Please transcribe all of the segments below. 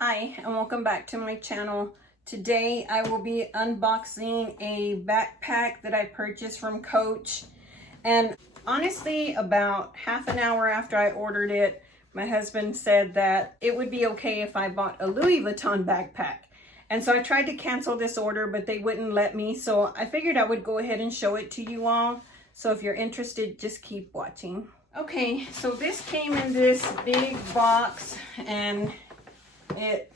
Hi, and welcome back to my channel. Today I will be unboxing a backpack that I purchased from Coach. And honestly, about half an hour after I ordered it, my husband said that it would be okay if I bought a Louis Vuitton backpack. And so I tried to cancel this order, but they wouldn't let me. So I figured I would go ahead and show it to you all. So if you're interested, just keep watching. Okay, so this came in this big box, and it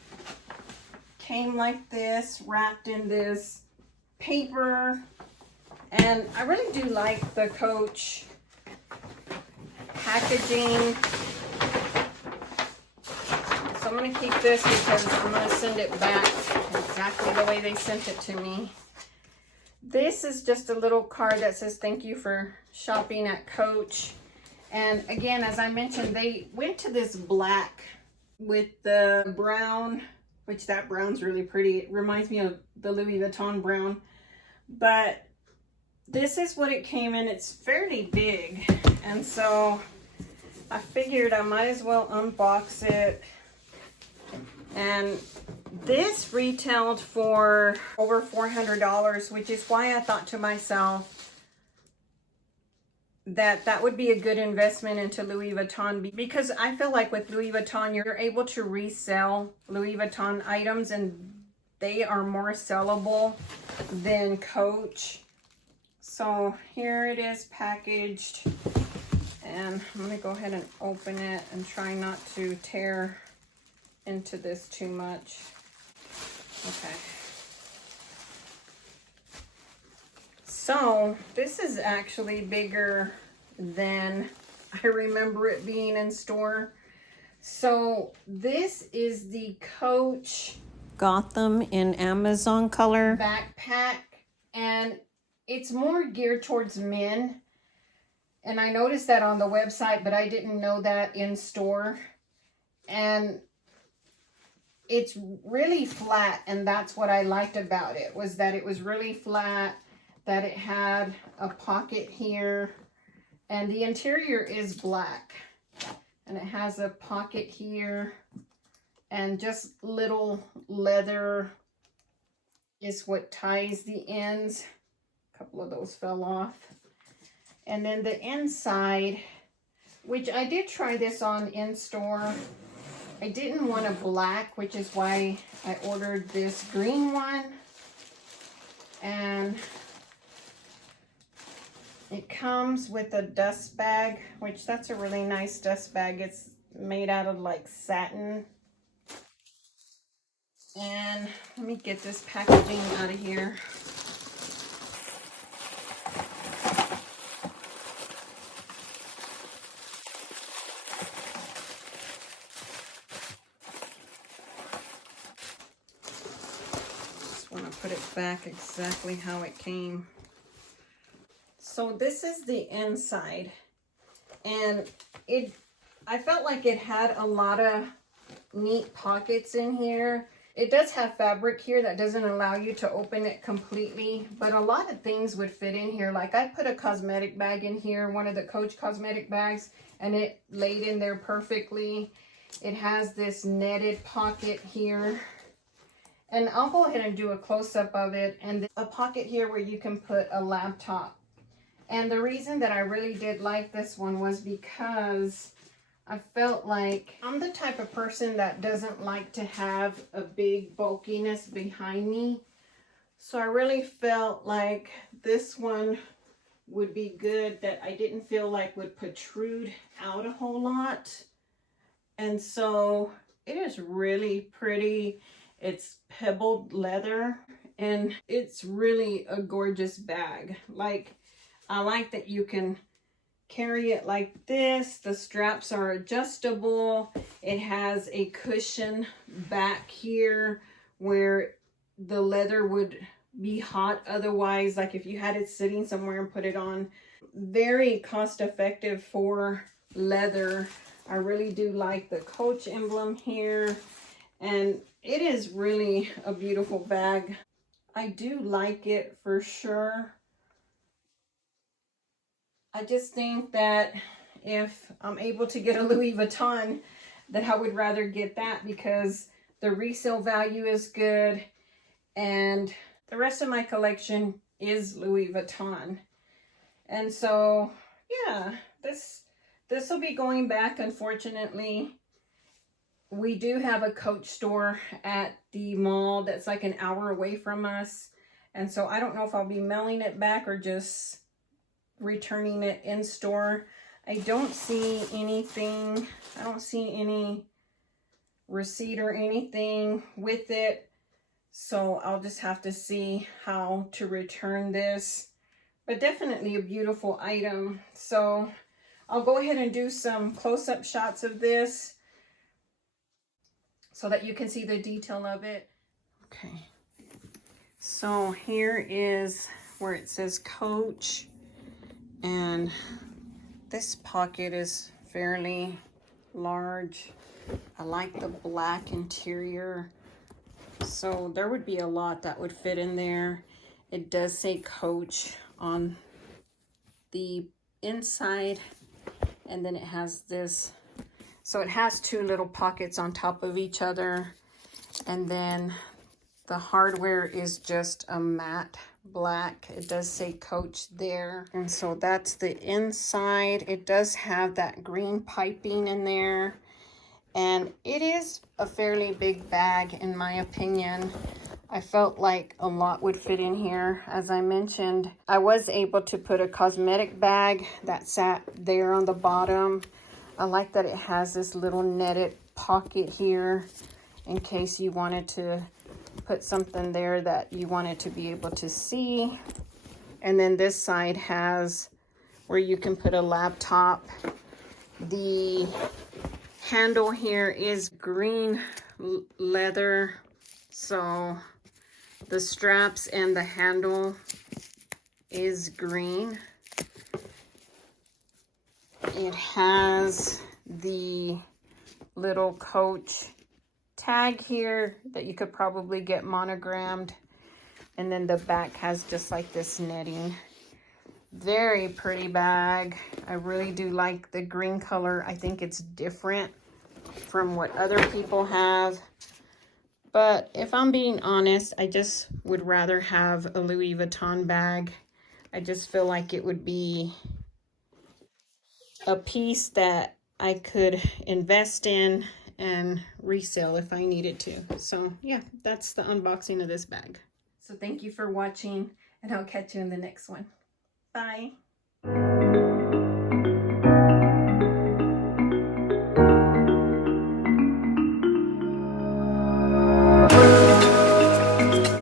came like this, wrapped in this paper, and I really do like the Coach packaging. So I'm going to keep this because I'm going to send it back exactly the way they sent it to me. This is just a little card that says thank you for shopping at Coach. And again, as I mentioned, they went to this black with the brown, which that brown's really pretty. It reminds me of the Louis Vuitton brown. But this is what it came in. It's fairly big. And so I figured I might as well unbox it. And this retailed for over $400, which is why I thought to myself that that would be a good investment into Louis Vuitton, because I feel like with Louis Vuitton, you're able to resell Louis Vuitton items and they are more sellable than Coach. So here it is packaged, and I'm going to go ahead and open it and try not to tear into this too much. Okay. So this is actually bigger than I remember it being in store. So this is the Coach Gotham in Amazon color backpack, and it's more geared towards men. And I noticed that on the website, but I didn't know that in store. And it's really flat, and that's what I liked about it, was that it was really flat, that it had a pocket here, and the interior is black, and it has a pocket here, and just little leather is what ties the ends. A couple of those fell off. And then the inside, which I did try this on in store. I didn't want a black, which is why I ordered this green one. And it comes with a dust bag, which that's a really nice dust bag. It's made out of like satin. And let me get this packaging out of here. Just want to put it back exactly how it came. So this is the inside, and I felt like it had a lot of neat pockets in here. It does have fabric here that doesn't allow you to open it completely, but a lot of things would fit in here. Like I put a cosmetic bag in here, one of the Coach cosmetic bags, and it laid in there perfectly. It has this netted pocket here. And I'll go ahead and do a close-up of it, and a pocket here where you can put a laptop. And the reason that I really did like this one was because I felt like I'm the type of person that doesn't like to have a big bulkiness behind me. So I really felt like this one would be good, that I didn't feel like would protrude out a whole lot. And so it is really pretty. It's pebbled leather, and it's really a gorgeous bag. Like, I like that you can carry it like this. The straps are adjustable. It has a cushion back here where the leather would be hot otherwise, like if you had it sitting somewhere and put it on. Very cost effective for leather. I really do like the Coach emblem here, and it is really a beautiful bag. I do like it for sure. I just think that if I'm able to get a Louis Vuitton, that I would rather get that, because The resale value is good. And the rest of my collection is Louis Vuitton. And so, yeah, this will be going back. Unfortunately, we do have a Coach store at the mall that's like an hour away from us. And so I don't know if I'll be mailing it back or just returning it in store. I don't see anything. I don't see any receipt or anything with it. So I'll just have to see how to return this. But definitely a beautiful item. So I'll go ahead and do some close-up shots of this so that you can see the detail of it. Okay. So here is where it says Coach. And this pocket is fairly large. I like the black interior. So there would be a lot that would fit in there. It does say Coach on the inside, and then it has this, so it has two little pockets on top of each other, and then the hardware is just a matte black. It does say Coach there, and so that's the inside. It does have that green piping in there, and it is a fairly big bag in my opinion. I felt like a lot would fit in here. As I mentioned, I was able to put a cosmetic bag that sat there on the bottom. I like that it has this little netted pocket here in case you wanted to put something there that you wanted to be able to see. And then this side has where you can put a laptop. The handle here is green leather, so the straps and the handle is green. It has the little Coach tag here that you could probably get monogrammed. And then the back has just like this netting. Very pretty bag. I really do like the green color. I think it's different from what other people have. But if I'm being honest, I just would rather have a Louis Vuitton bag. I just feel like it would be a piece that I could invest in and resell if I needed to. So yeah, that's the unboxing of this bag. So thank you for watching, and I'll catch you in the next one. Bye.